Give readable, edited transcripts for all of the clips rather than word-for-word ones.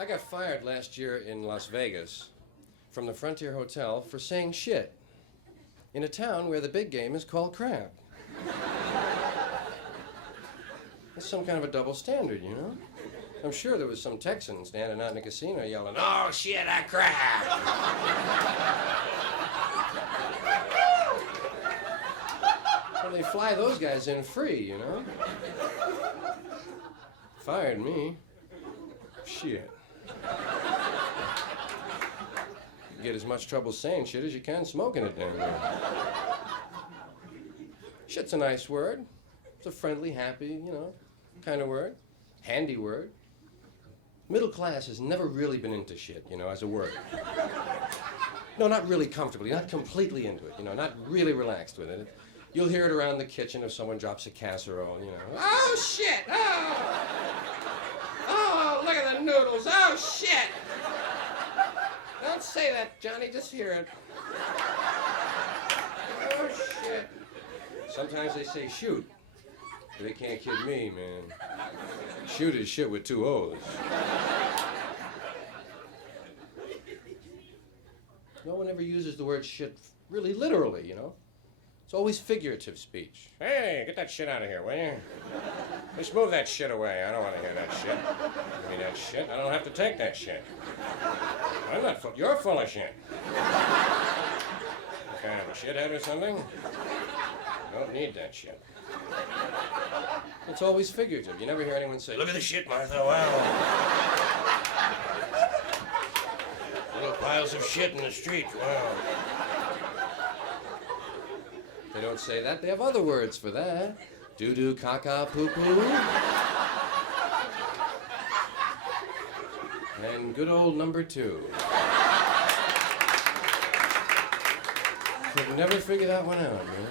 I got fired last year in Las Vegas from the Frontier Hotel for saying shit in a town where the big game is called crap. It's some kind of a double standard, you know? I'm sure there was some Texan standing out in a casino yelling, "Oh, shit, I crap!" Well, they fly those guys in free, you know? Fired me. Shit. You get as much trouble saying shit as you can smoking it down there. Shit's a nice word. It's a friendly, happy, you know, kind of word. Handy word. Middle class has never really been into shit, you know, as a word. No, not really comfortably, not completely into it, you know, not really relaxed with it. You'll hear it around the kitchen if someone drops a casserole, you know. "Oh, shit! Oh! Oh, look at the noodles! Oh, shit! Don't say that, Johnny, just hear it. Oh, shit!" Sometimes they say shoot. But they can't kid me, man. Shoot is shit with two O's. No one ever uses the word shit really literally, you know? It's always figurative speech. "Hey, get that shit out of here, will you? Just move that shit away. I don't want to hear that shit. Give me that shit. I don't have to take that shit. I'm not full. You're full of shit. You kind of a shithead or something? I don't need that shit." It's always figurative. You never hear anyone say, "Look at the shit, Martha. Wow. Little piles of shit in the street. Wow." They don't say that. They have other words for that. Doo-doo, caca, poo-poo. And good old number 2. Could never figure that one out, man.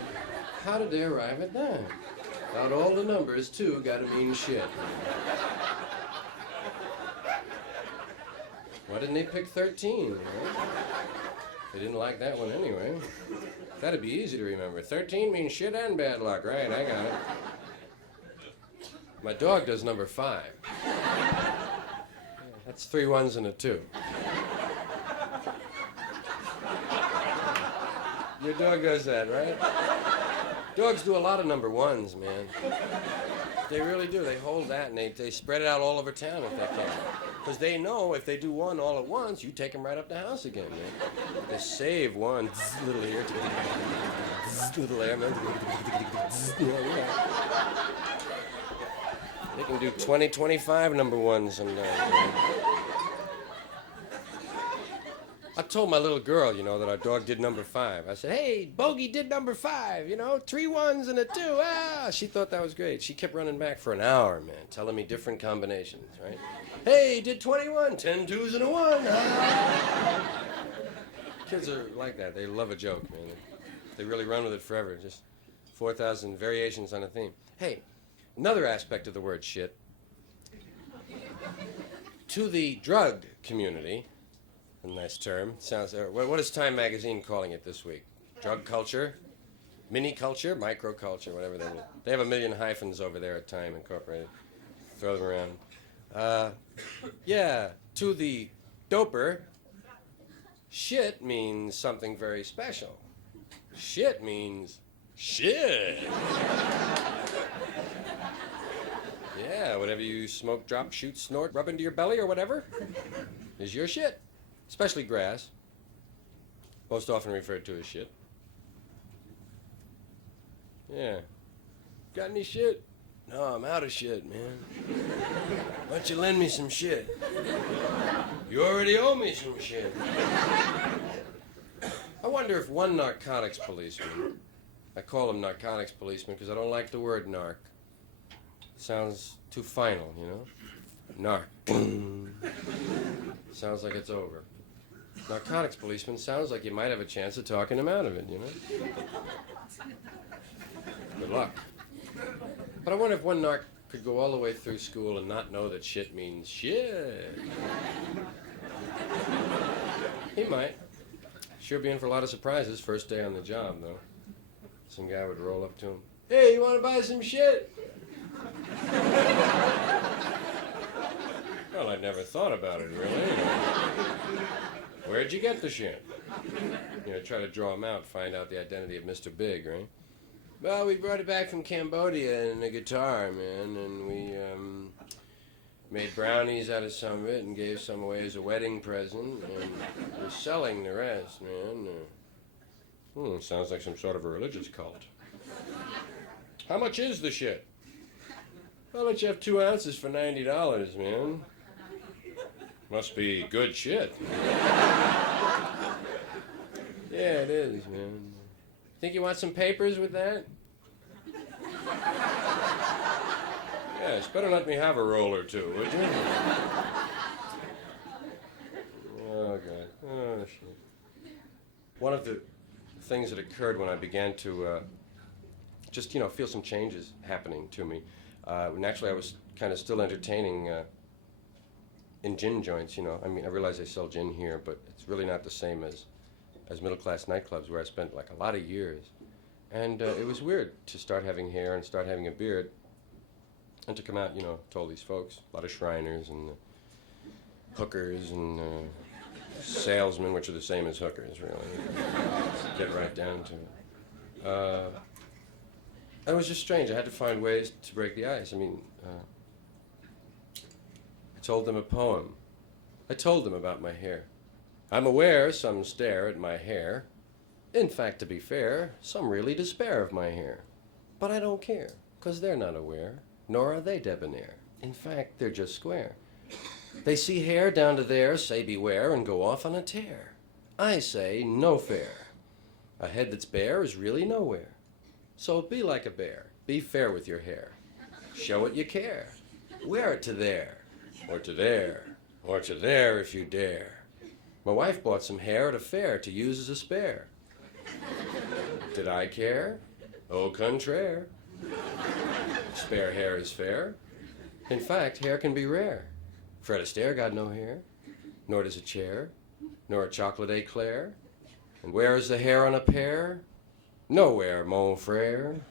How did they arrive at that? Out all the numbers, 2 gotta mean shit. Why didn't they pick 13? You know? They didn't like that one anyway. That'd be easy to remember. 13 means shit and bad luck, right? I got it. My dog does number 5. That's 3 1s and a 2. Your dog does that, right? Dogs do a lot of number 1s, man. They really do. They hold that and they spread it out all over town if they can. Because they know if they do one all at once, you take them right up the house again, man. They save one little here, little there, man. They can do 20, 25 number 1s sometimes. I told my little girl, you know, that our dog did number 5. I said, "Hey, Bogey did number 5, you know, 3 1s and a 2. Ah!" She thought that was great. She kept running back for an hour, man, telling me different combinations, right? "Hey, did 21, 10 2s and a 1. Ah!" Kids are like that. They love a joke, man. They really run with it forever. Just 4,000 variations on a theme. Hey, another aspect of the word shit. To the drug community, a nice term. Sounds. What is Time Magazine calling it this week? Drug culture, mini culture, micro culture, whatever they will. They have a million hyphens over there at Time Incorporated. Throw them around. Yeah. To the doper, shit means something very special. Shit means shit. Yeah. Whatever you smoke, drop, shoot, snort, rub into your belly, or whatever, is your shit. Especially grass, most often referred to as shit. Yeah. Got any shit? No, I'm out of shit, man. Why don't you lend me some shit? You already owe me some shit. I wonder if one narcotics policeman, I call him narcotics policeman because I don't like the word narc. It sounds too final, you know? Narc. Sounds like it's over. Narcotics policeman sounds like you might have a chance of talking him out of it, you know? Good luck. But I wonder if one narc could go all the way through school and not know that shit means shit. He might. Sure be in for a lot of surprises first day on the job, though. Some guy would roll up to him. "Hey, you want to buy some shit?" Well, I'd never thought about it, really. Where'd you get the shit? You know, try to draw him out, find out the identity of Mr. Big, right? Well, we brought it back from Cambodia in a guitar, man, and we made brownies out of some of it and gave some away as a wedding present, and we're selling the rest, man. Sounds like some sort of a religious cult. How much is the shit? I'll let you have 2 ounces for $90, man. Must be good shit. Yeah, it is, man. Think you want some papers with that? Yes, better let me have a roll or two, would you? Oh, God. Oh, shit. One of the things that occurred when I began to just, feel some changes happening to me. Naturally, I was kind of still entertaining in gin joints, I mean, I realize they sell gin here, but it's really not the same as middle-class nightclubs where I spent, like, a lot of years. And it was weird to start having hair and start having a beard and to come out, to all these folks, a lot of Shriners and hookers and salesmen, which are the same as hookers, really. Get right down to it. It was just strange. I had to find ways to break the ice. I mean, I told them a poem. I told them about my hair. I'm aware some stare at my hair. In fact, to be fair, some really despair of my hair. But I don't care, 'cause they're not aware, nor are they debonair. In fact, they're just square. They see hair down to there, say beware, and go off on a tear. I say, no fair. A head that's bare is really nowhere. So be like a bear. Be fair with your hair. Show it you care. Wear it to there, or to there, or to there if you dare. My wife bought some hair at a fair to use as a spare. Did I care? Au contraire. Spare hair is fair. In fact, hair can be rare. Fred Astaire got no hair, nor does a chair, nor a chocolate eclair. And where is the hair on a pear? Nowhere, mon frere.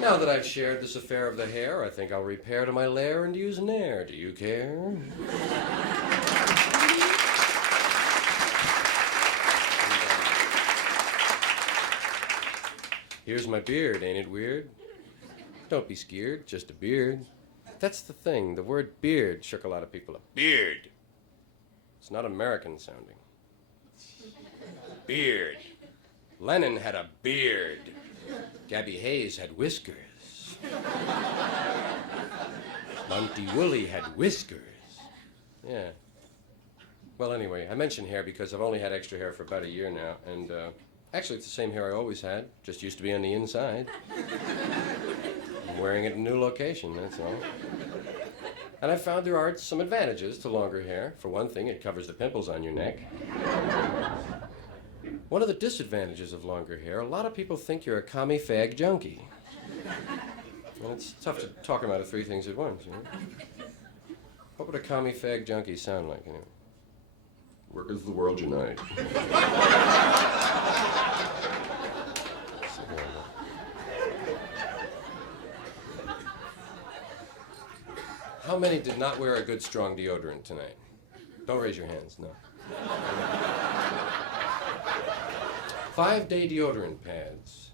Now that I've shared this affair of the hair, I think I'll repair to my lair and use Nair. Do you care? Here's my beard, ain't it weird? Don't be scared, just a beard. That's the thing, the word beard shook a lot of people up. Beard. It's not American sounding. Beard. Lennon had a beard. Gabby Hayes had whiskers. Monty Woolley had whiskers. Yeah. Well, anyway, I mention hair because I've only had extra hair for about a year now, and actually it's the same hair I always had, just used to be on the inside. I'm wearing it in a new location, that's all. And I found there are some advantages to longer hair. For one thing, it covers the pimples on your neck. One of the disadvantages of longer hair, a lot of people think you're a commie fag junkie. And it's tough to talk about the three things at once, What would a commie fag junkie sound like, anyway? Workers of the world unite. How many did not wear a good, strong deodorant tonight? Don't raise your hands, no. 5-day deodorant pads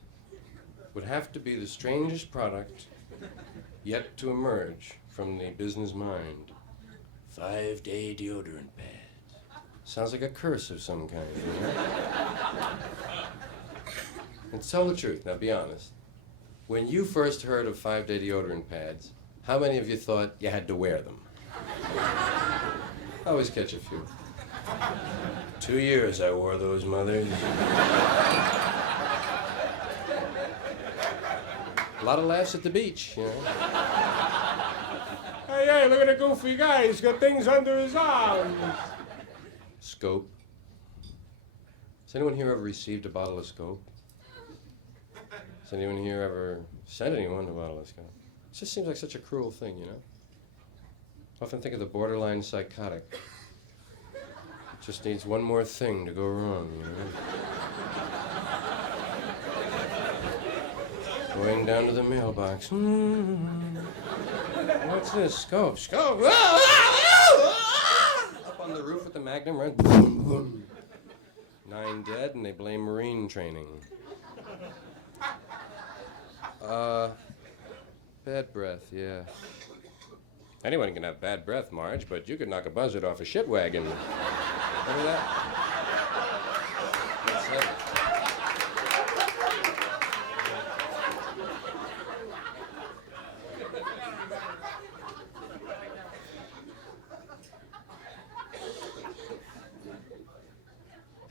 would have to be the strangest product yet to emerge from the business mind. 5-day deodorant pads. Sounds like a curse of some kind. And tell the truth, now be honest. When you first heard of 5-day deodorant pads, how many of you thought you had to wear them? I always catch a few. 2 years I wore those mothers. A lot of laughs at the beach, Hey, look at the goofy guy. He's got things under his arms. Scope. Has anyone here ever received a bottle of Scope? Has anyone here ever sent anyone a bottle of Scope? It just seems like such a cruel thing, I often think of the borderline psychotic. It just needs one more thing to go wrong, Going down to the mailbox. What's this? Scope. Scope. Up on the roof with the Magnum, right? 9 dead, and they blame Marine training. Bad breath, yeah. Anyone can have bad breath, Marge, but you could knock a buzzard off a shit wagon. Remember that? That's it.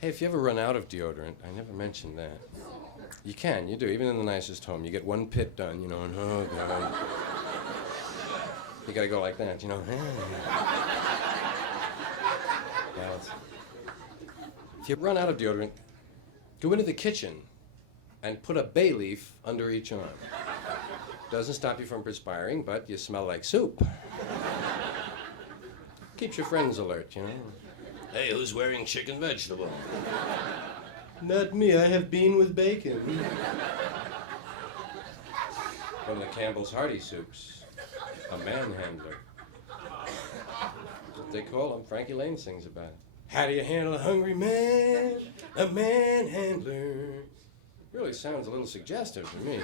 Hey, if you ever run out of deodorant, I never mentioned that. You do, even in the nicest home. You get one pit done, you know, and oh, God. You gotta go like that, you know. If you run out of deodorant, go into the kitchen and put a bay leaf under each arm. Doesn't stop you from perspiring, but you smell like soup. Keeps your friends alert, you know. Hey, who's wearing chicken vegetable? Not me, I have bean with bacon. One of the Campbell's hearty soups. A manhandler. That's what they call him. Frankie Lane sings about it. How do you handle a hungry man? A manhandler. Really sounds a little suggestive to me.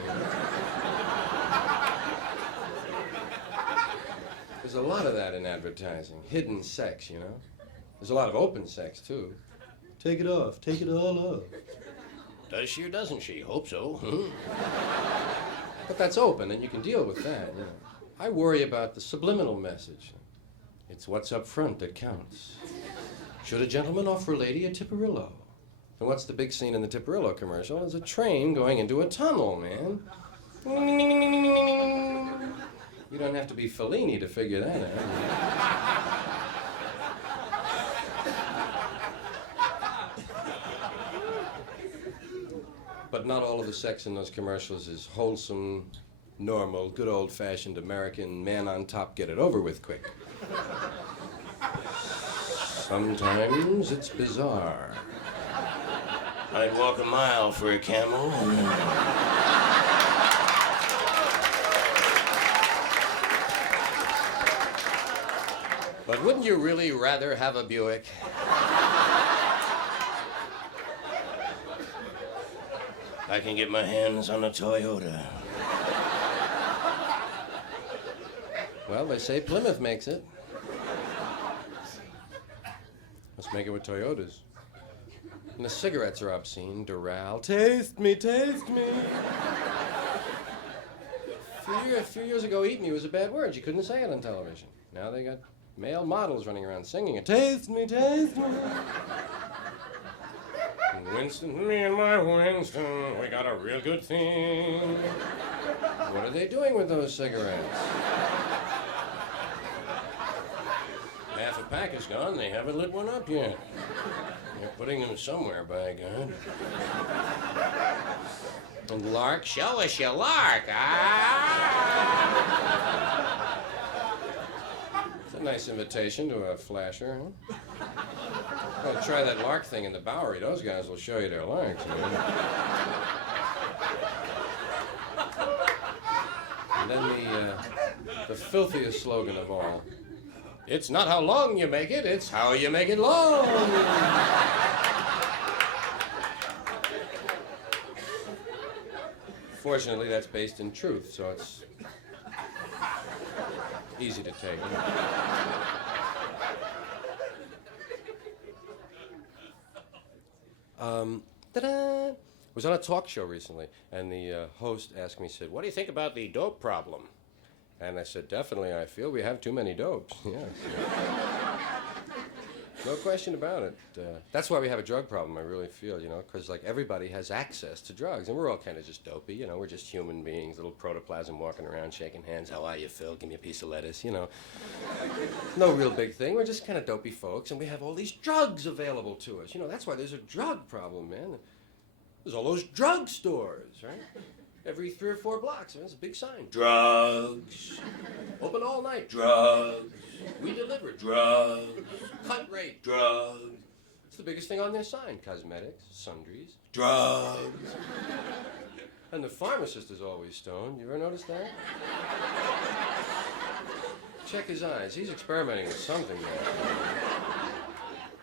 There's a lot of that in advertising. Hidden sex, you know. There's a lot of open sex, too. Take it off. Take it all off. Does she or doesn't she? Hope so. But that's open, and you can deal with that, you know. I worry about the subliminal message. It's what's up front that counts. Should a gentleman offer a lady a Tipperillo? And what's the big scene in the Tipperillo commercial? It's a train going into a tunnel, man. You don't have to be Fellini to figure that out. But not all of the sex in those commercials is wholesome, normal, good old-fashioned American man on top, get it over with quick. Sometimes it's bizarre. I'd walk a mile for a camel. But wouldn't you really rather have a Buick? I can get my hands on a Toyota. Well, they say Plymouth makes it. Let's make it with Toyotas. And the cigarettes are obscene. Doral, taste me, taste me. A few years ago, eat me was a bad word. You couldn't say it on television. Now they got male models running around singing it. Taste me, taste me. Winston, me and my Winston, we got a real good thing. What are they doing with those cigarettes? Half a pack is gone, they haven't lit one up yet. They're putting them somewhere, by God. And Lark, show us your Lark, ah! It's a nice invitation to a flasher, huh? Well, try that Lark thing in the Bowery. Those guys will show you their Larks. You know? And then the filthiest slogan of all. It's not how long you make it, it's how you make it long. Fortunately, that's based in truth, so it's easy to take. Ta-da! I was on a talk show recently, and the host asked me, said, what do you think about the dope problem? And I said, definitely, I feel we have too many dopes. Yes. No question about it. That's why we have a drug problem, I really feel, you know, because, like, everybody has access to drugs, and we're all kind of just dopey, you know, we're just human beings, little protoplasm walking around, shaking hands, how are you, Phil? Give me a piece of lettuce, you know. No real big thing, we're just kind of dopey folks, and we have all these drugs available to us. You know, that's why there's a drug problem, man. There's all those drug stores, right? Every 3 or 4 blocks, there's a big sign. Drugs. Open all night. Drugs. We deliver. Drugs. Cut rate. Drugs. It's the biggest thing on their sign. Cosmetics, sundries, drugs. And the pharmacist is always stoned. You ever notice that? Check his eyes. He's experimenting with something there.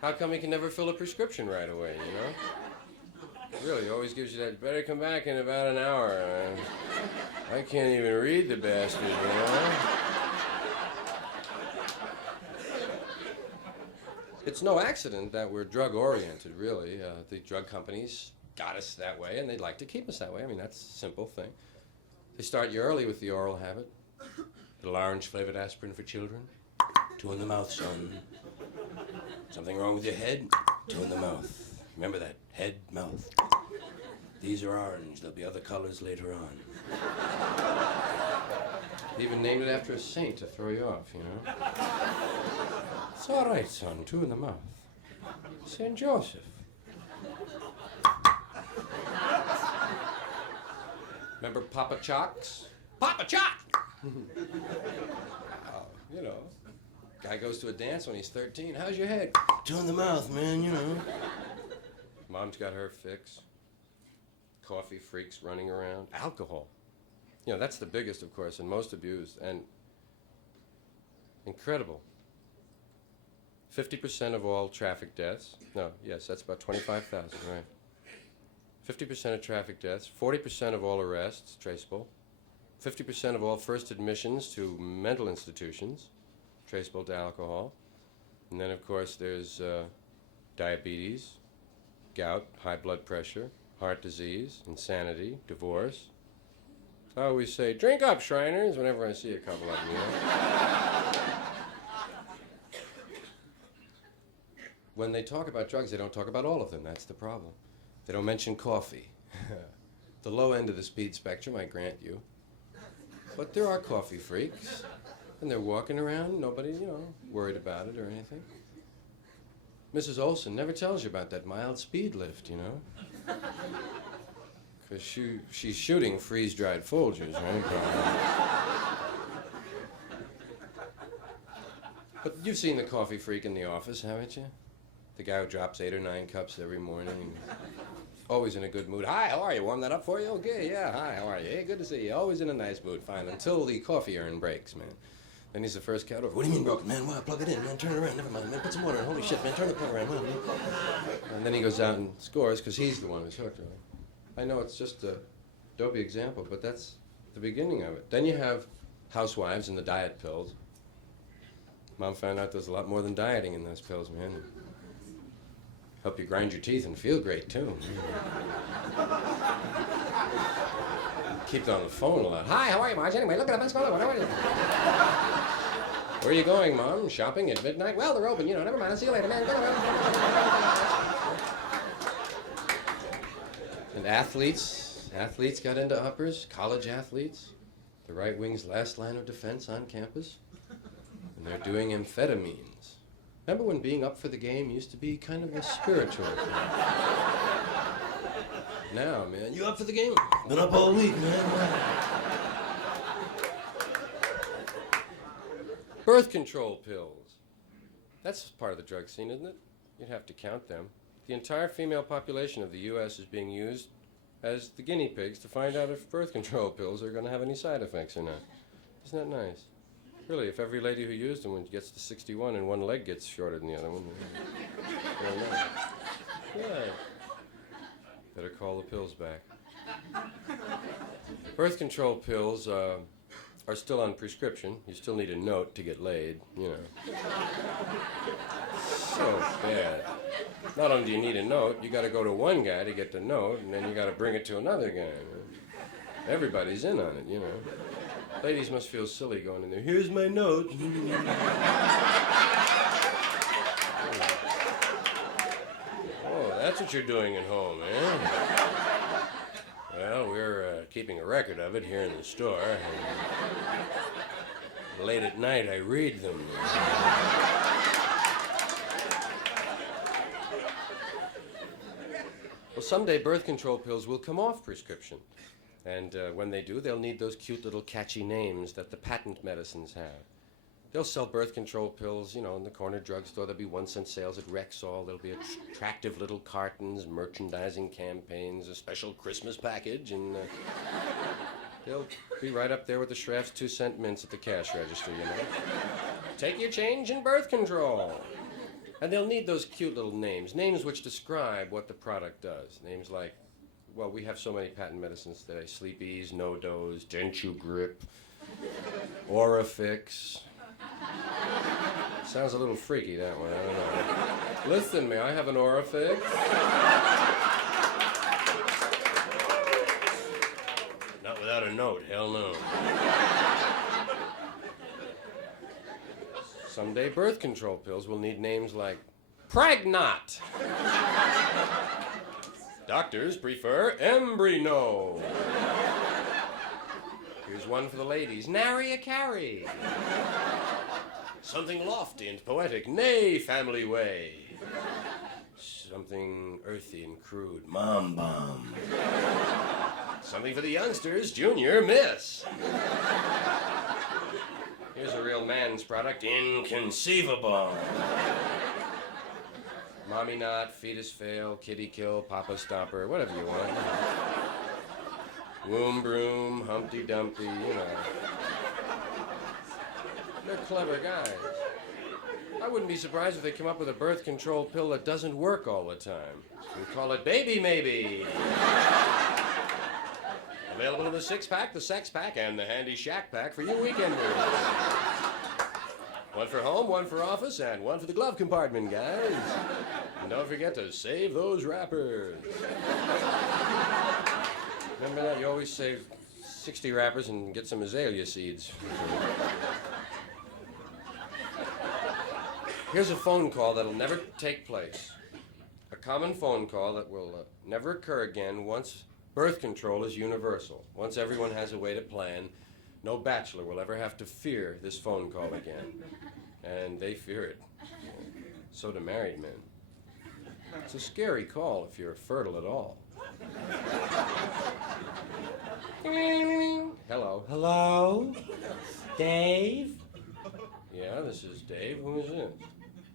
How come he can never fill a prescription right away, you know? Really, always gives you that, better come back in about an hour. I can't even read the bastard, you know? It's no accident that we're drug-oriented, really. The drug companies got us that way, and they'd like to keep us that way. I mean, that's a simple thing. They start you early with the oral habit. Little orange-flavored aspirin for children. 2 in the mouth, son. Something wrong with your head? 2 in the mouth. Remember that, head, mouth. These are orange. There'll be other colors later on. They even named it after a saint to throw you off, you know? It's all right, son. 2 in the mouth. St. Joseph. Remember Papa Chocks? Papa Chock! You know, guy goes to a dance when he's 13. How's your head? 2 in the mouth, man, you know. Mom's got her fix. Coffee freaks running around. Alcohol. You know, that's the biggest, of course, and most abused. And incredible. 50% of all traffic deaths. No, yes, that's about 25,000, right. 50% of traffic deaths. 40% of all arrests, traceable. 50% of all first admissions to mental institutions, traceable to alcohol. And then, of course, there's diabetes, gout, high blood pressure, heart disease, insanity, divorce. So I always say, drink up, Shriners, whenever I see a couple of them, you know? When they talk about drugs, they don't talk about all of them. That's the problem. They don't mention coffee. The low end of the speed spectrum, I grant you. But there are coffee freaks, and they're walking around, nobody, you know, worried about it or anything. Mrs. Olson never tells you about that mild speed lift, you know? Because she's shooting freeze-dried Folgers, right? But you've seen the coffee freak in the office, haven't you? The guy who drops 8 or 9 cups every morning. Always in a good mood. Hi, how are you? Warm that up for you? Okay, yeah, hi, how are you? Hey, good to see you. Always in a nice mood, fine, until the coffee urn breaks, man. Then he's the first cat over. What do you mean broken, man? Why, plug it in, man. Turn it around. Never mind, man. Put some water in. Holy shit, man. Turn the plug around, man. And then he goes out and scores because he's the one who's hooked, right? I know it's just a dopey example, but that's the beginning of it. Then you have housewives and the diet pills. Mom found out there's a lot more than dieting in those pills, man. Help you grind your teeth and feel great, too. Keep on the phone a lot. Hi, how are you, Marge? Anyway, look at what's going on. How are you? Where are you going, Mom? Shopping at midnight? Well, they're open, you know. Never mind. I'll see you later, man. Go around. And athletes got into uppers. College athletes. The right wing's last line of defense on campus. And they're doing amphetamines. Remember when being up for the game used to be kind of a spiritual thing? Now, man, you up for the game? Been up all week, man. Birth control pills. That's part of the drug scene, isn't it? You'd have to count them. The entire female population of the U.S. is being used as the guinea pigs to find out if birth control pills are going to have any side effects or not. Isn't that nice? Really, if every lady who used them gets to 61 and one leg gets shorter than the other one, yeah. Better call the pills back. Birth control pills are still on prescription. You still need a note to get laid, you know. So bad. Not only do you need a note, you got to go to one guy to get the note, and then you got to bring it to another guy. Everybody's in on it, you know. Ladies must feel silly going in there. Here's my note. Oh, that's what you're doing at home, eh? Well, we're keeping a record of it here in the store. And late at night, I read them. Well, someday birth control pills will come off prescription. And when they do, they'll need those cute little catchy names that the patent medicines have. They'll sell birth control pills, you know, in the corner drugstore. There'll be 1-cent sales at Rexall. There'll be attractive little cartons, merchandising campaigns, a special Christmas package, and they'll be right up there with the Schraff's 2-cent mints at the cash register, you know. Take your change in birth control. And they'll need those cute little names which describe what the product does. Names like, well, we have so many patent medicines today. Sleep Ease, No Dose, Denture Grip, Orifix. Sounds a little freaky, that one, I don't know. Listen, may I have an Orifix? Not without a note, hell no. Someday birth control pills will need names like Pragnot. Doctors prefer Embrino. Here's one for the ladies, Nary a Carry. Something lofty and poetic, nay, family way. Something earthy and crude, Mom Bomb. Something for the youngsters, Junior Miss. Here's a real man's product, Inconceivable. Mommy Knot, Fetus Fail, Kitty Kill, Papa Stopper, whatever you want. Womb Broom, Humpty Dumpty, you know. They're clever guys. I wouldn't be surprised if they come up with a birth control pill that doesn't work all the time. We call it Baby Maybe. Available in the 6-pack, the sex pack, and the handy shack pack for you weekenders. One for home, one for office, and one for the glove compartment, guys. And don't forget to save those wrappers. Remember that? You always save 60 wrappers and get some azalea seeds. Here's a phone call that'll never take place. A common phone call that will never occur again once birth control is universal. Once everyone has a way to plan, no bachelor will ever have to fear this phone call again. And they fear it. So do married men. It's a scary call if you're fertile at all. Hello. Hello? Dave? Yeah, this is Dave. Who is this?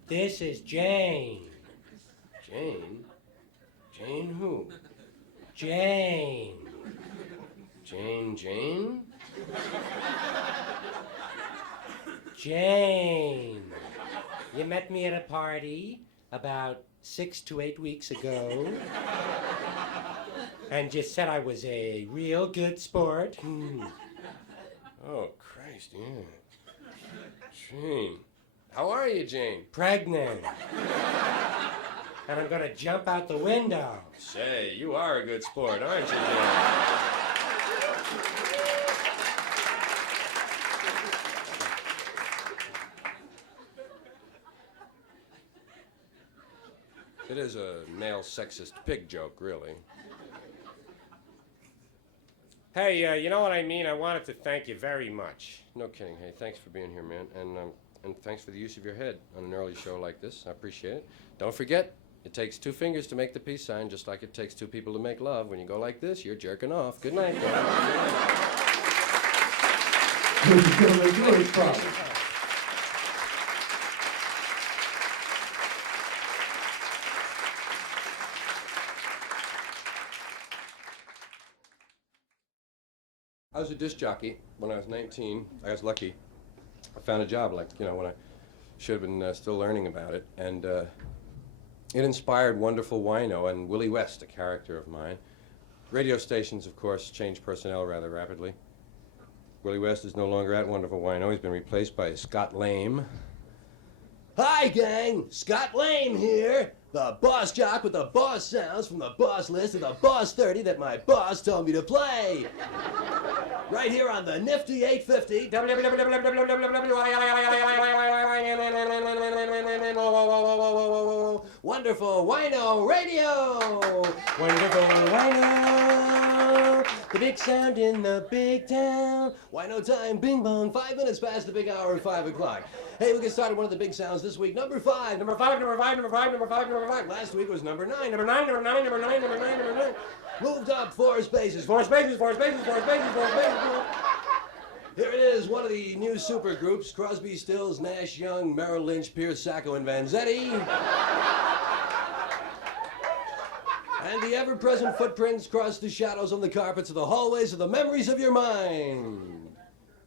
This is Jane. Jane? Jane who? Jane. Jane? Jane. You met me at a party about 6 to 8 weeks ago. And you said I was a real good sport. Oh, Christ, yeah. Jane. How are you, Jane? Pregnant. And I'm gonna jump out the window. Say, you are a good sport, aren't you, Jane? It is a male sexist pig joke, really. Hey, you know what I mean? I wanted to thank you very much. No kidding. Hey, thanks for being here, man. And thanks for the use of your head on an early show like this. I appreciate it. Don't forget, it takes 2 fingers to make the peace sign, just like it takes 2 people to make love. When you go like this, you're jerking off. Good night, I was a disc jockey when I was 19. I was lucky. I found a job, like, you know, when I should have been still learning about it. And it inspired wonderful wino and Willie West, a character of mine. Radio stations, of course, changed personnel rather rapidly. Willie West is no longer at Wonderful Wino. He's been replaced by Scott Lame. Hi, gang! Scott Lame here! The boss jock with the boss sounds from the boss list of the boss 30 that my boss told me to play! Right here on the nifty 850. Wonderful Wino Radio! Wonderful Wino! The big sound in the big town. Wino time, bing bong, 5 minutes past the big hour at 5 o'clock. Hey, we get started one of the big sounds this week. Number 5. Last week was number 9. Number 9. Moved up 4 spaces. 4 spaces. Here it is, one of the new supergroups, Crosby, Stills, Nash, Young, Merrill Lynch, Pierce, Sacco, and Vanzetti. And the ever-present footprints cross the shadows on the carpets of the hallways of the memories of your mind.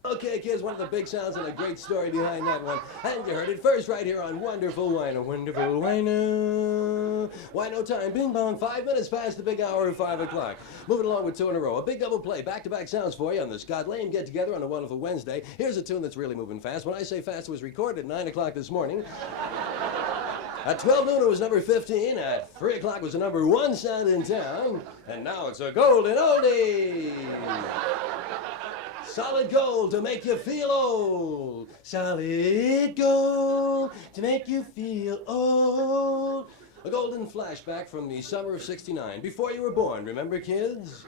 Okay, kids, one of the big sounds and a great story behind that one. And you heard it first right here on Wonderful Wino. Wonderful Wino. Wino time. Bing bong. 5 minutes past the big hour of 5 o'clock. Moving along with two in a row. A big double play. Back-to-back sounds for you on the Scott Lane Get Together on a Wonderful Wednesday. Here's a tune that's really moving fast. When I say fast, it was recorded at 9 o'clock this morning. At 12 noon, it was number 15. At 3 o'clock, was the number 1 sound in town. And now it's a golden oldie. Solid gold to make you feel old. Solid gold to make you feel old. A golden flashback from the summer of '69, before you were born. Remember, kids?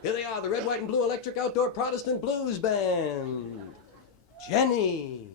Here they are, the Red, White, and Blue Electric Outdoor Protestant Blues Band. Jenny.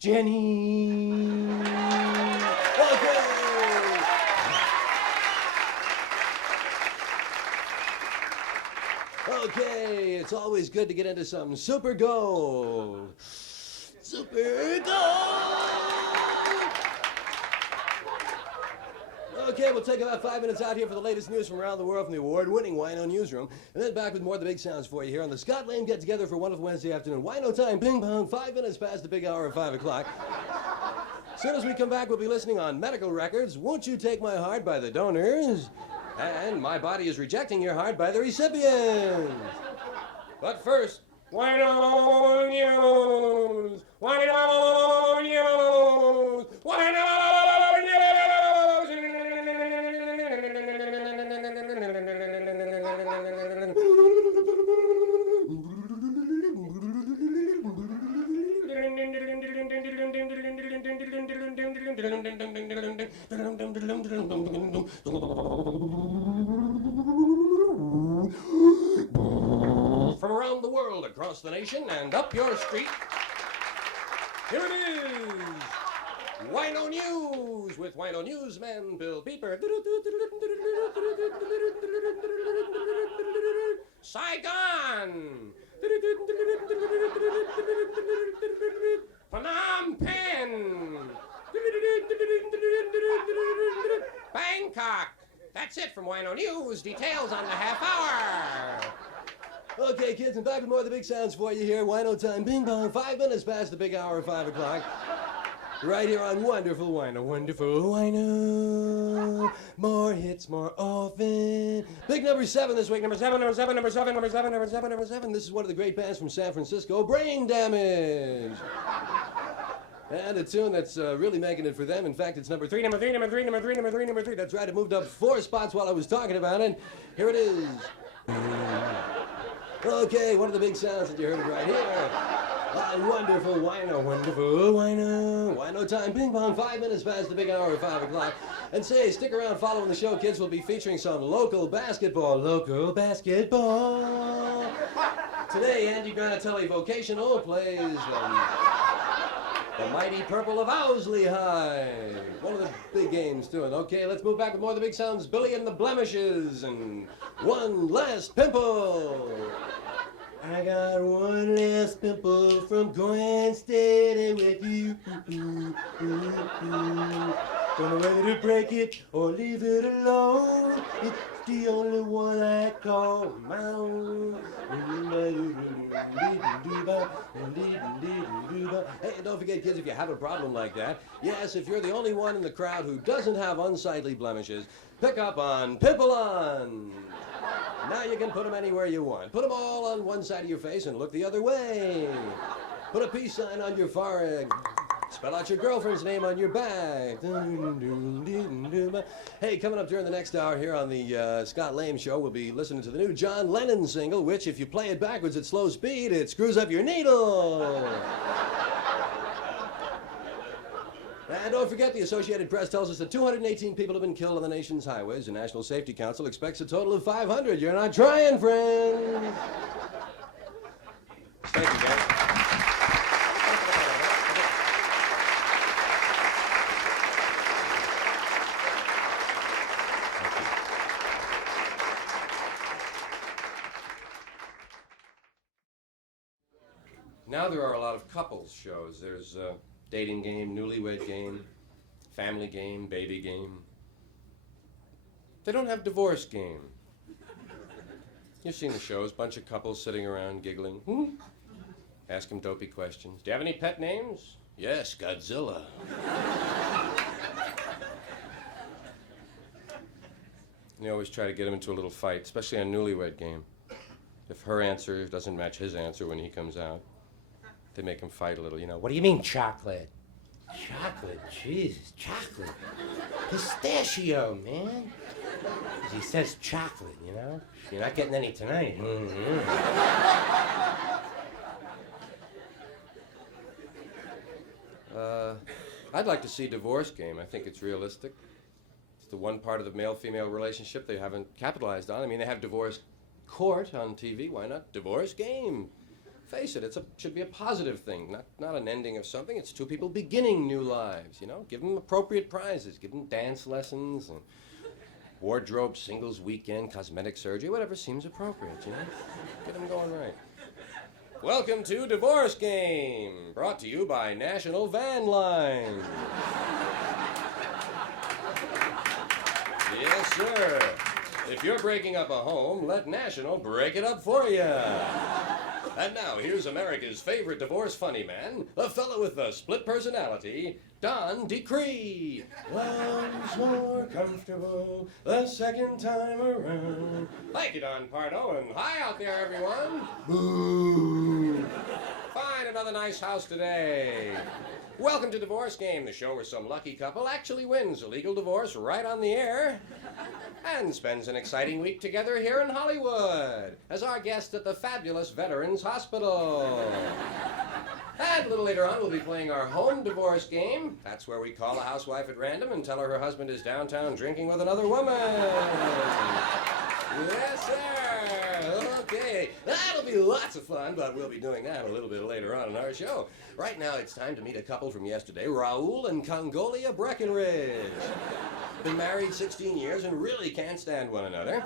Jenny. Okay. Okay, it's always good to get into some super gold. Super gold. Okay, we'll take about 5 minutes out here for the latest news from around the world from the award-winning Wino Newsroom, and then back with more of the big sounds for you here on the Scott Lane Get Together for Wonderful Wednesday afternoon. Wino time, ping pong, 5 minutes past the big hour of 5 o'clock. As soon as we come back, we'll be listening on medical records, Won't You Take My Heart by the donors, and My Body is Rejecting Your Heart by the recipients. But first, Wino News! Wino News! Wino News! From around the world, across the nation, and up your street, here it is, Wino News, with Wino Newsman Bill Beeper. Saigon! Phnom Penh! Bangkok! That's it from Wino News. Details on the half hour. Okay, kids, and back with more of the big sounds for you here. Wino time, bing bong, 5 minutes past the big hour of 5 o'clock. Right here on Wonderful Wino. Wonderful Wino. More hits more often. Big number 7 this week. Number 7, number 7, number 7, number 7, number 7, number 7. This is one of the great bands from San Francisco, Brain Damage. And a tune that's really making it for them. In fact, it's number 3, number 3, number 3, number 3, number 3, number 3. That's right, it moved up 4 spots while I was talking about it. Here it is. Okay, one of the big sounds that you heard right here. Wonderful Wino, Wonderful Wino. Wino time, ping pong, 5 minutes past the big hour of 5 o'clock. And say, stick around following the show, kids. We'll be featuring some local basketball. Local basketball. Today, Andy Granatelli Vocational plays the mighty Purple of Owsley High. One of the big games to it. Okay, let's move back with more of the big sounds. Billy and the Blemishes and One Last Pimple. I got one last pimple from going steady with you. Don't know whether to break it or leave it alone. It's the only one I call my own. Hey, and don't forget, kids, if you have a problem like that, yes, if you're the only one in the crowd who doesn't have unsightly blemishes, pick up on Pimple On. Now you can put them anywhere you want. Put them all on one side of your face and look the other way. Put a peace sign on your forehead. Spell out your girlfriend's name on your bag. Hey, coming up during the next hour here on the Scott Lame Show, we'll be listening to the new John Lennon single, which, if you play it backwards at slow speed, it screws up your needle. And don't forget, the Associated Press tells us that 218 people have been killed on the nation's highways. The National Safety Council expects a total of 500. You're not trying, friends. Thank you, guys. Now there are a lot of couples shows. There's dating game, newlywed game, family game, baby game. They don't have divorce game. You've seen the shows, bunch of couples sitting around giggling. Ask them dopey questions. Do you have any pet names? Yes, Godzilla. And you always try to get them into a little fight, especially on newlywed game. If her answer doesn't match his answer when he comes out, they make him fight a little, you know. What do you mean, chocolate? Chocolate? Jesus, chocolate. Pistachio, man. He says chocolate, you know? You're not getting any tonight. I'd like to see Divorce Game. I think it's realistic. It's the one part of the male-female relationship they haven't capitalized on. I mean, they have Divorce Court on TV. Why not Divorce Game? Face it, should be a positive thing, not an ending of something. It's two people beginning new lives, you know? Give them appropriate prizes. Give them dance lessons and wardrobe singles weekend, cosmetic surgery, whatever seems appropriate, you know? Get them going right. Welcome to Divorce Game, brought to you by National Van Line. Yes, sir. If you're breaking up a home, let National break it up for you. And now, here's America's favorite divorce funny man, the fellow with the split personality, Don Decree. Love's more comfortable the second time around. Thank you, Don Pardo, and hi out there, everyone. Boo. Find another nice house today. Welcome to Divorce Game, the show where some lucky couple actually wins a legal divorce right on the air and spends an exciting week together here in Hollywood as our guest at the fabulous Veterans Hospital. And a little later on, we'll be playing our home divorce game. That's where we call a housewife at random and tell her husband is downtown drinking with another woman. Yes, sir. Okay, that'll be lots of fun, but we'll be doing that a little bit later on in our show. Right now, it's time to meet a couple from yesterday, Raul and Congolia Breckenridge. Been married 16 years and really can't stand one another.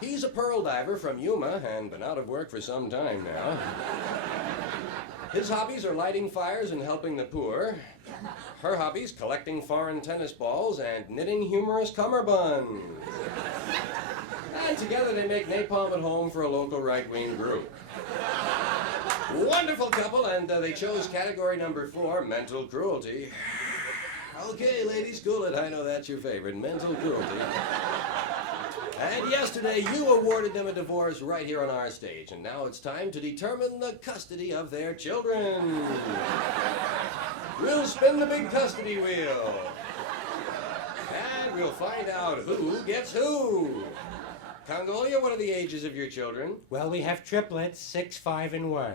He's a pearl diver from Yuma and been out of work for some time now. His hobbies are lighting fires and helping the poor. Her hobbies, collecting foreign tennis balls and knitting humorous cummerbunds. And together they make napalm at home for a local right-wing group. Wonderful couple, and they chose category number 4, mental cruelty. Okay, ladies, cool it. I know that's your favorite, mental cruelty. And yesterday, you awarded them a divorce right here on our stage, and now it's time to determine the custody of their children. We'll spin the big custody wheel. And we'll find out who gets who. Congolia, what are the ages of your children? Well, we have triplets, 6, 5, and 1.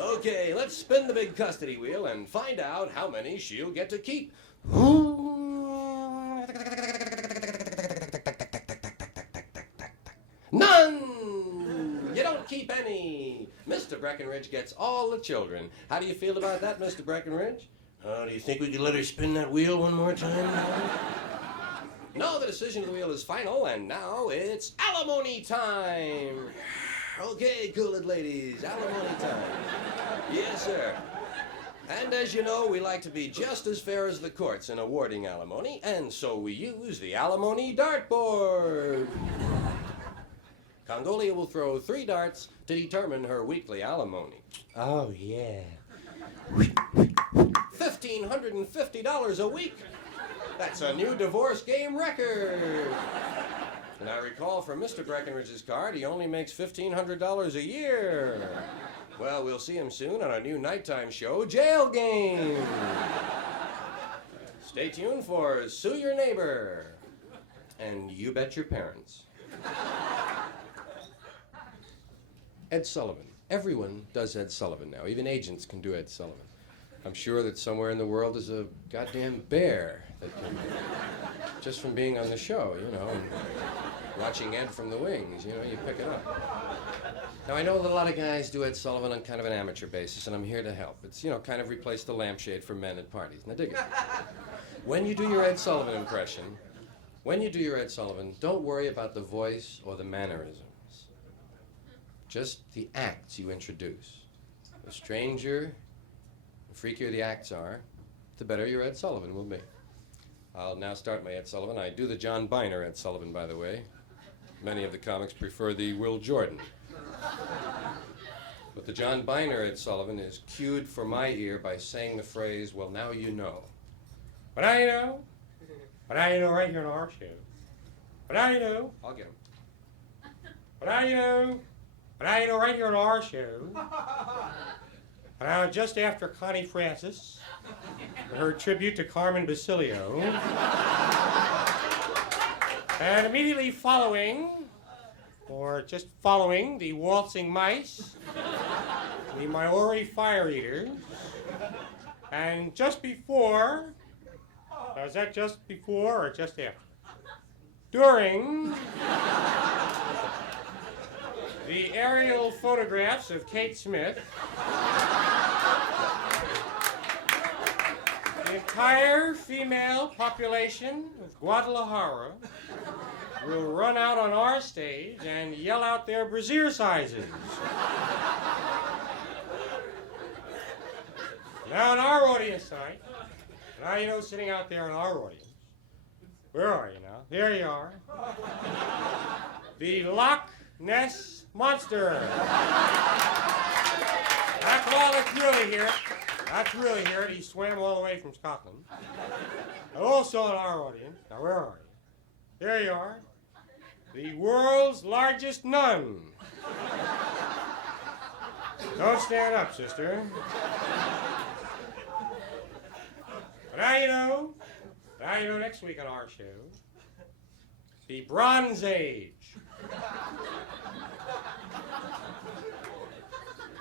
Okay, let's spin the big custody wheel and find out how many she'll get to keep. None! You don't keep any. Mr. Breckenridge gets all the children. How do you feel about that, Mr. Breckenridge? Do you think we could let her spin that wheel one more time? No, the decision of the wheel is final, and now it's alimony time. Okay, cool it, ladies. Alimony time. Yes, sir. And as you know, we like to be just as fair as the courts in awarding alimony, and so we use the alimony dartboard. Congolia will throw 3 darts to determine her weekly alimony. Oh, yeah. $1,550 a week. That's a new divorce game record. And I recall from Mr. Breckenridge's card, he only makes $1,500 a year. Well, we'll see him soon on our new nighttime show, Jail Game. Stay tuned for Sue Your Neighbor. And You Bet Your Parents. Ed Sullivan. Everyone does Ed Sullivan now. Even agents can do Ed Sullivan. I'm sure that somewhere in the world is a goddamn bear that can, just from being on the show, you know, and watching Ed from the wings, you know, you pick it up. Now, I know that a lot of guys do Ed Sullivan on kind of an amateur basis, and I'm here to help. It's, you know, kind of replace the lampshade for men at parties. Now, dig it. When you do your Ed Sullivan impression, don't worry about the voice or the mannerisms. Just the acts you introduce. The stranger, the freakier the acts are, the better your Ed Sullivan will be. I'll now start my Ed Sullivan. I do the John Biner Ed Sullivan, by the way. Many of the comics prefer the Will Jordan. But the John Biner Ed Sullivan is cued for my ear by saying the phrase, well, now you know. But now you know. But now you know right here on our show. But now you know. I'll get him. But now you know. But now you know right here on our show. But now just after Connie Francis, her tribute to Carmen Basilio. And immediately following, or just following, the Waltzing Mice, the Maori Fire Eaters, and just before, now is that just before or just after? During the aerial photographs of Kate Smith, the entire female population of Guadalajara will run out on our stage and yell out their brassiere sizes. Now in our audience tonight, now you know sitting out there in our audience, where are you now? There you are. The Loch Ness Monster. That's really here. That's really here. He swam all the way from Scotland. And also in our audience, now where are you? There you are. The world's largest nun. Don't stand up, sister. But now you know. Now you know next week on our show. The Bronze Age.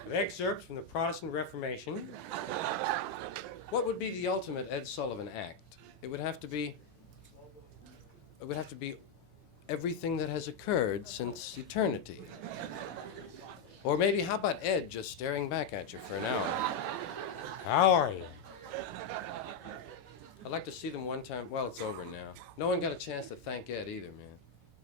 With excerpts from the Protestant Reformation. What would be the ultimate Ed Sullivan act? It would have to be everything that has occurred since eternity. Or maybe, how about Ed just staring back at you for an hour? How are you? I'd like to see them one time. Well, it's over now. No one got a chance to thank Ed either, man.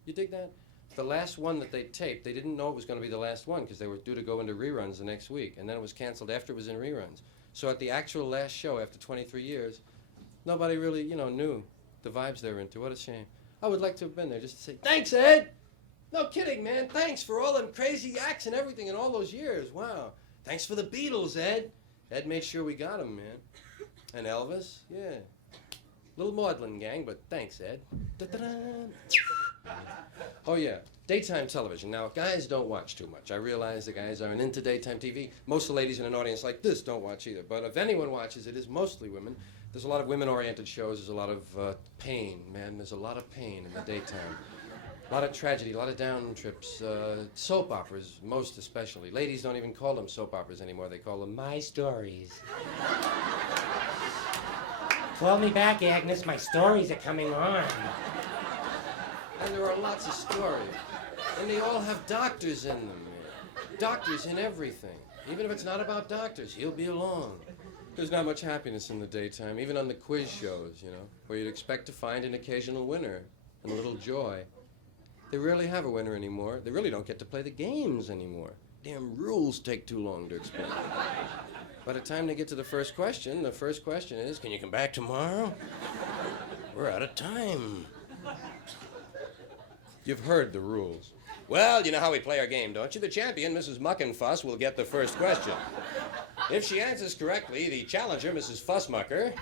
You dig that? The last one that they taped, they didn't know it was going to be the last one because they were due to go into reruns the next week, and then it was canceled after it was in reruns. So at the actual last show after 23 years, nobody really, knew the vibes they were into. What a shame. I would like to have been there just to say, thanks, Ed! No kidding, man. Thanks for all them crazy acts and everything in all those years. Wow. Thanks for the Beatles, Ed. Ed made sure we got them, man. And Elvis, yeah. Little maudlin gang, but thanks, Ed. Da-da-da. Oh, yeah. Daytime television. Now, guys don't watch too much. I realize the guys aren't into daytime TV. Most of the ladies in an audience like this don't watch either. But if anyone watches, it is mostly women. There's a lot of women-oriented shows. There's a lot of pain, man. There's a lot of pain in the daytime. A lot of tragedy, a lot of down trips. Soap operas, most especially. Ladies don't even call them soap operas anymore. They call them My Stories. Call me back, Agnes. My stories are coming on. And there are lots of stories. And they all have doctors in them, man. Doctors in everything. Even if it's not about doctors, he'll be along. There's not much happiness in the daytime, even on the quiz shows, where you'd expect to find an occasional winner and a little joy. They rarely have a winner anymore. They really don't get to play the games anymore. Damn rules take too long to explain. By the time they get to the first question is, can you come back tomorrow? We're out of time. You've heard the rules. Well, you know how we play our game, don't you? The champion, Mrs. Muckenfuss, will get the first question. If she answers correctly, the challenger, Mrs. Fussmucker,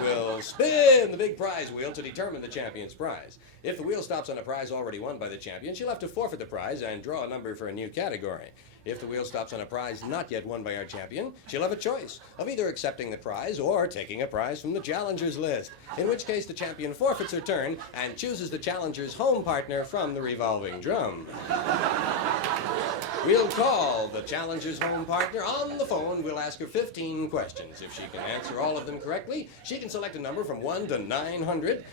will spin the big prize wheel to determine the champion's prize. If the wheel stops on a prize already won by the champion, she'll have to forfeit the prize and draw a number for a new category. If the wheel stops on a prize not yet won by our champion, she'll have a choice of either accepting the prize or taking a prize from the challenger's list, in which case the champion forfeits her turn and chooses the challenger's home partner from the revolving drum. We'll call the challenger's home partner on the phone. We'll ask her 15 questions. If she can answer all of them correctly, she can select a number from 1 to 900.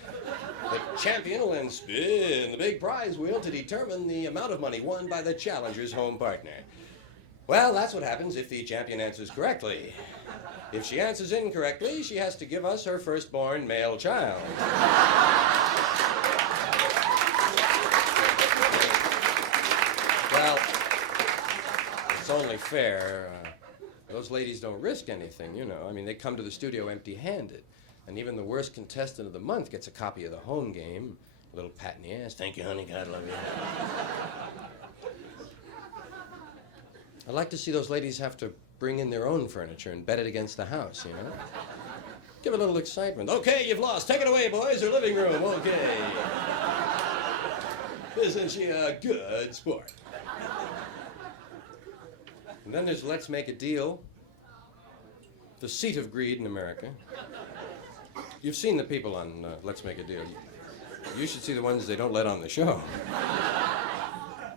The champion will then spin the big prize wheel to determine the amount of money won by the challenger's home partner. Well, that's what happens if the champion answers correctly. If she answers incorrectly, she has to give us her firstborn male child. Well, it's only fair. Those ladies don't risk anything, you know. I mean, they come to the studio empty-handed. And even the worst contestant of the month gets a copy of the home game. A little pat in the ass. Thank you, honey. God love you. I'd like to see those ladies have to bring in their own furniture and bet it against the house, you know? Give a little excitement. Okay, you've lost. Take it away, boys. Her living room. Okay. Isn't she a good sport? And then there's Let's Make a Deal, the seat of greed in America. You've seen the people on Let's Make a Deal. You should see the ones they don't let on the show.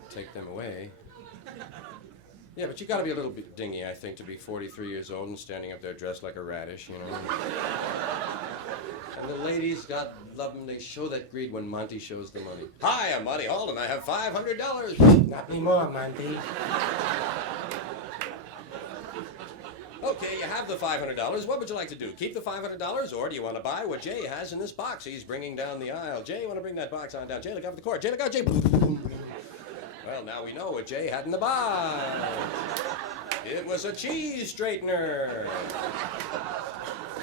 Take them away. Yeah, but you gotta be a little bit dingy, I think, to be 43 years old and standing up there dressed like a radish, you know? And the ladies, God love them, they show that greed when Monty shows the money. Hi, I'm Monty Holden. I have $500. Not anymore, Monty. Okay, you have the $500. What would you like to do? Keep the $500, or do you want to buy what Jay has in this box? He's bringing down the aisle. Jay, you want to bring that box on down? Jay, look out for the cord. Jay, look out, Jay. Well, now we know what Jay had in the box. It was a cheese straightener.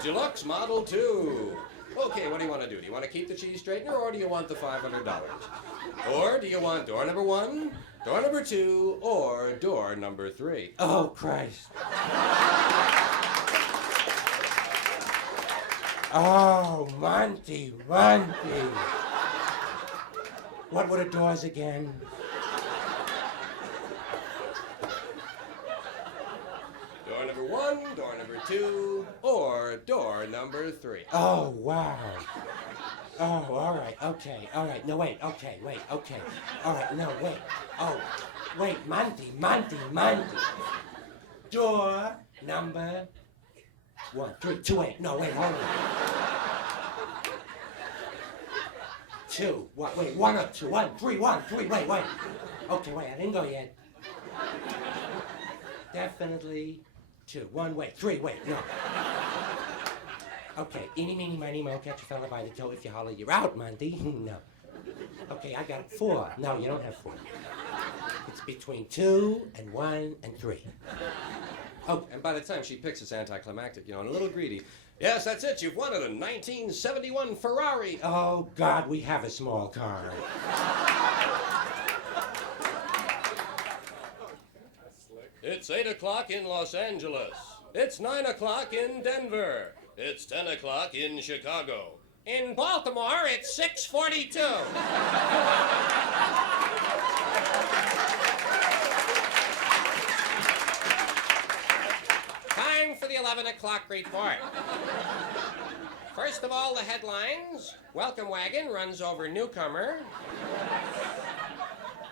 Deluxe Model 2. Okay, what do you want to do? Do you want to keep the cheese straightener, or do you want the $500? Or do you want door number 1, door number 2, or door number 3? Oh, Christ. Oh, Monty. What were the doors again? Door number 1, door number 2, or door number 3. Oh, wow. Oh, all right, okay, all right. No, wait, okay, wait, okay. All right, no, wait. Oh, wait, Monty. Door number 1, 3, 2, 8. No, wait, hold on. 2. What? Wait, 1 or 2? 1, 3, 1, 3. Wait. Okay, wait, I didn't go yet. Definitely 2. 1, wait. 3, wait, no. Okay, eeny, meeny, miny, moe, catch a fella by the toe. If you holler, you're out, Monty. No. Okay, I got 4. No, you don't have 4. It's between 2 and 1 and 3. Oh, and by the time she picks, it's anticlimactic, you know, and a little greedy. Yes, that's it. You've won it, a 1971 Ferrari. Oh, God, we have a small car. It's 8 o'clock in Los Angeles. It's 9 o'clock in Denver. It's 10 o'clock in Chicago. In Baltimore, it's 6:42. Time for the 11 o'clock report. First of all, the headlines. Welcome wagon runs over newcomer.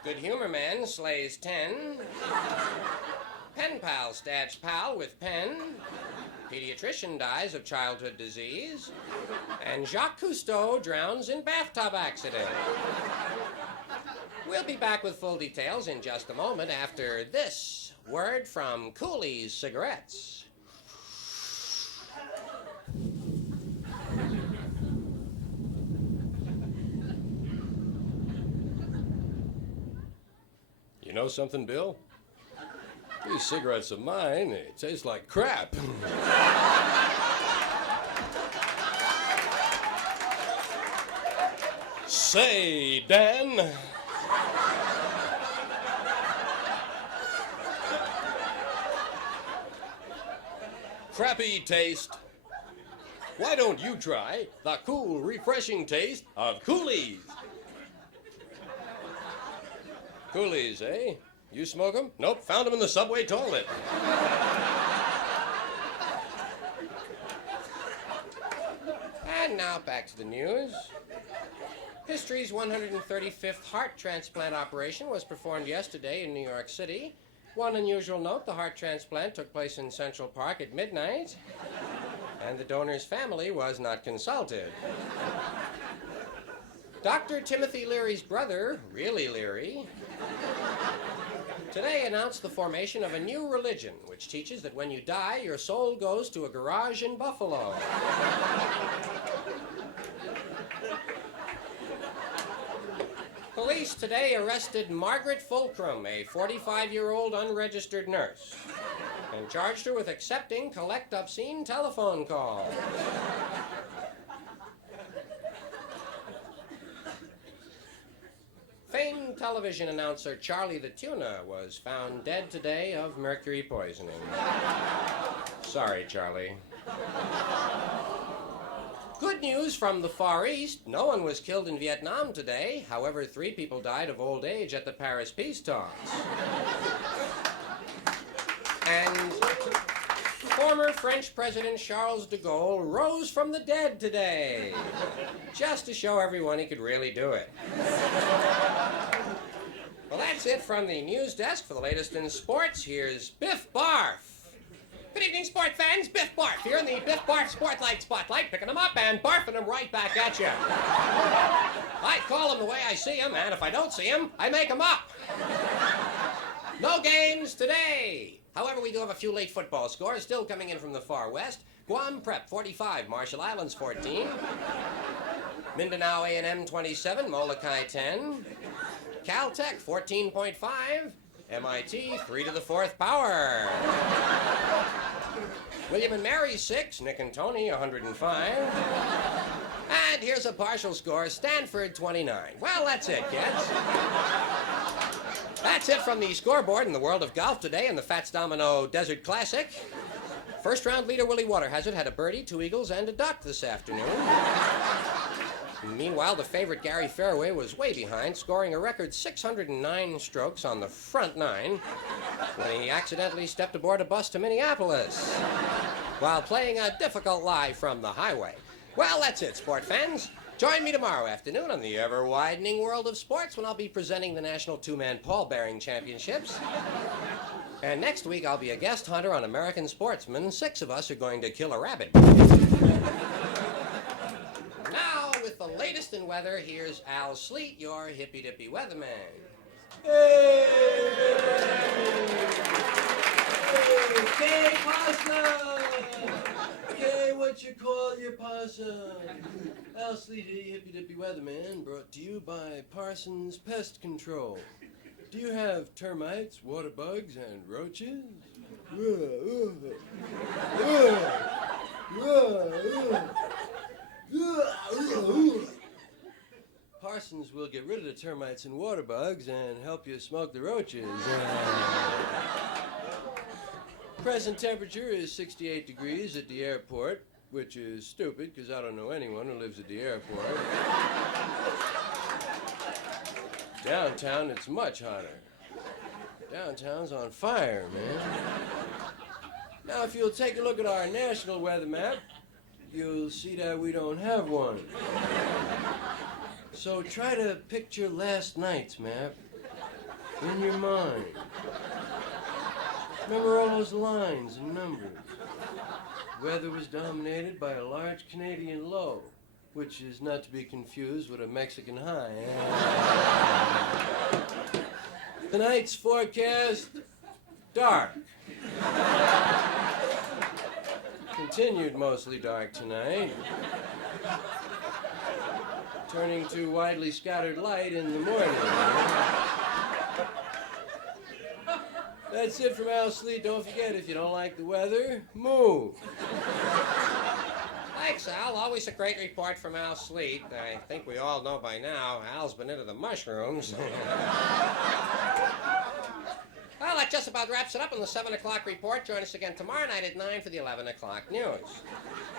Good humor man slays 10. Pen pal stabs pal with pen. Pediatrician dies of childhood disease. And Jacques Cousteau drowns in bathtub accident. We'll be back with full details in just a moment after this word from Cooley's Cigarettes. You know something, Bill? These cigarettes of mine, they taste like crap. Say, Dan. crappy taste. Why don't you try the cool, refreshing taste of Coolies? Coolies, eh? You smoke them? Nope, found them in the subway toilet. And now back to the news. History's 135th heart transplant operation was performed yesterday in New York City. One unusual note, the heart transplant took place in Central Park at midnight, and the donor's family was not consulted. Dr. Timothy Leary's brother, really Leary, today announced the formation of a new religion which teaches that when you die, your soul goes to a garage in Buffalo. Police today arrested Margaret Fulcrum, a 45-year-old unregistered nurse, and charged her with accepting collect obscene telephone calls. Famed television announcer Charlie the Tuna was found dead today of mercury poisoning. Sorry, Charlie. Good news from the Far East. No one was killed in Vietnam today. However, 3 people died of old age at the Paris peace talks. And former French President Charles de Gaulle rose from the dead today, just to show everyone he could really do it. Well, that's it from the news desk. For the latest in sports, here's Biff Barf. Good evening, sport fans. Biff Barf here in the Biff Barf Spotlight, picking them up and barfing them right back at you. I call them the way I see them, and if I don't see them, I make them up. No games today. However, we do have a few late football scores still coming in from the far west. Guam Prep 45, Marshall Islands 14. Mindanao A&M 27, Molokai 10. Caltech 14.5. MIT 3 to the 4th power. William and Mary 6, Nick and Tony 105. And here's a partial score, Stanford 29. Well, that's it, kids. That's it from the scoreboard in the world of golf today in the Fats Domino Desert Classic. First round leader Willie Waterhazard had a birdie, 2 eagles, and a duck this afternoon. Meanwhile, the favorite Gary Fairway was way behind, scoring a record 609 strokes on the front 9 when he accidentally stepped aboard a bus to Minneapolis while playing a difficult lie from the highway. Well, that's it, sport fans. Join me tomorrow afternoon on the ever-widening world of sports when I'll be presenting the National Two-Man Pall-Bearing Championships. And next week, I'll be a guest hunter on American Sportsman. 6 of us are going to kill a rabbit. Now, with the latest in weather, here's Al Sleet, your hippy-dippy weatherman. Hey, hey, pasta! Okay, what you call your pasta? Al Sleet, hippy-dippy weatherman, brought to you by Parsons Pest Control. Do you have termites, water bugs, and roaches? Parsons will get rid of the termites and water bugs and help you smoke the roaches. Present temperature is 68 degrees at the airport, which is stupid because I don't know anyone who lives at the airport. Downtown, it's much hotter. Downtown's on fire, man. Now, if you'll take a look at our national weather map, you'll see that we don't have one. So try to picture last night's map in your mind. Remember all those lines and numbers. Weather was dominated by a large Canadian low, which is not to be confused with a Mexican high. Tonight's forecast, dark. Continued mostly dark tonight. Turning to widely scattered light in the morning. That's it from Al Sleet. Don't forget, if you don't like the weather, move. Thanks, Al. Always a great report from Al Sleet. I think we all know by now Al's been into the mushrooms. Well, that just about wraps it up on the 7 o'clock report. Join us again tomorrow night at 9 for the 11 o'clock news.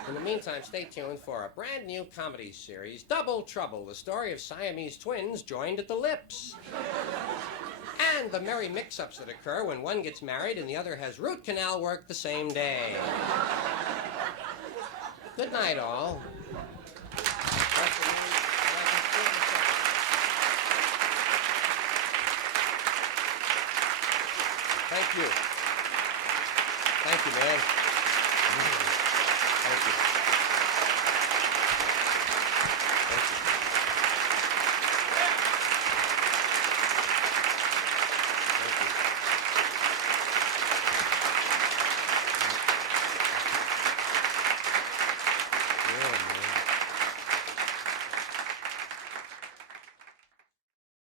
In the meantime, stay tuned for a brand new comedy series, Double Trouble, the story of Siamese twins joined at the lips. And the merry mix-ups that occur when one gets married and the other has root canal work the same day. Good night, all. Thank you. Thank you, man. Thank you. Thank you.